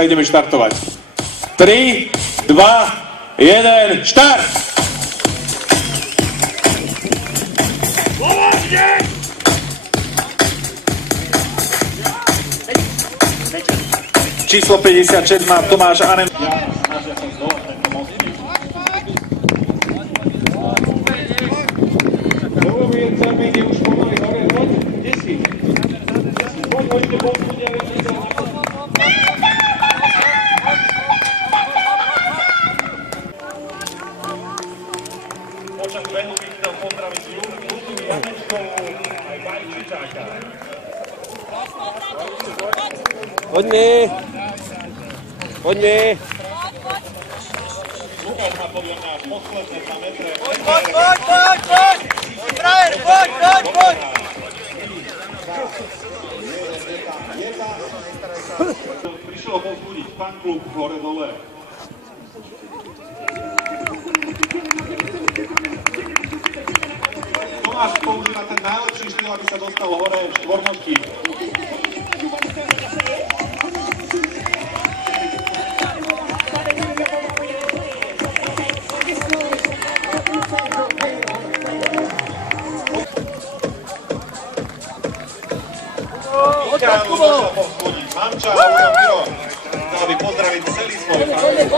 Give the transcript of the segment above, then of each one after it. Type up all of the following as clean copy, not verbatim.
Ideme štartovať. 3, 2, 1, štart! Číslo 56 má Tomáš Anem. Je už pomaly hore, hoď, kde si? Hoďte povzbudia, počas behu by chcel pozdraviť Ľudku Janečkovú aj Bajčičáka. Poďme! Poďme! Lukáš má podľa mňa posledné 2 metre. Poď! Frajer, poď! Prišlo povzbudiť fanklub hore dole. Tomáš používa ten najlepší štýl, aby sa dostal hore v štvornožky. Michal došla povzbudiť Manča a Ujo Miro. Chcela by pozdraviť celý svoj fanklub.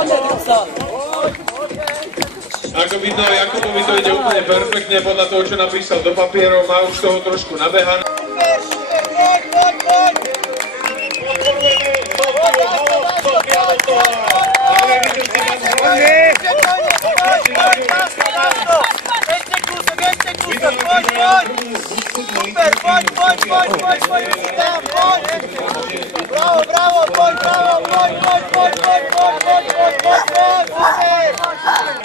Ako vidno, Jakubovi to ide úplne perfektne podľa toho, čo napísal do papierov, má už toho trošku nabehané. Bravo, poď!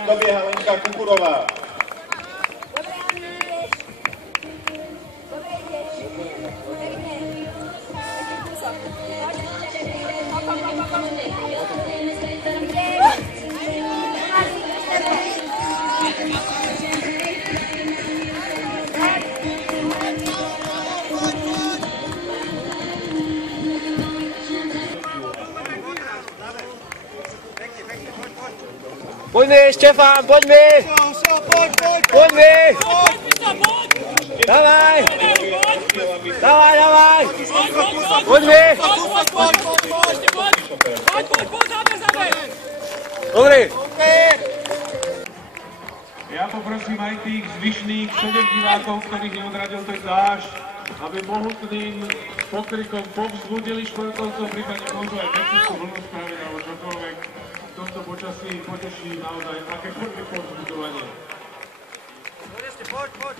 Dobieha Lenka Kukurová. Poďme, Štefán, poďme! Poďme! Dávaj! Poďme! Dobre! Ja poprosím aj tých zvyšných 7 divákov, ktorých neodradil ten dážď, aby mohutným pokrikom povzbudili športovcov, prípadne môžu aj technickú vlnu spraviť alebo čokoľvek. V tomto počasí poteší naozaj akékoľvek povzbudovanie. Poď!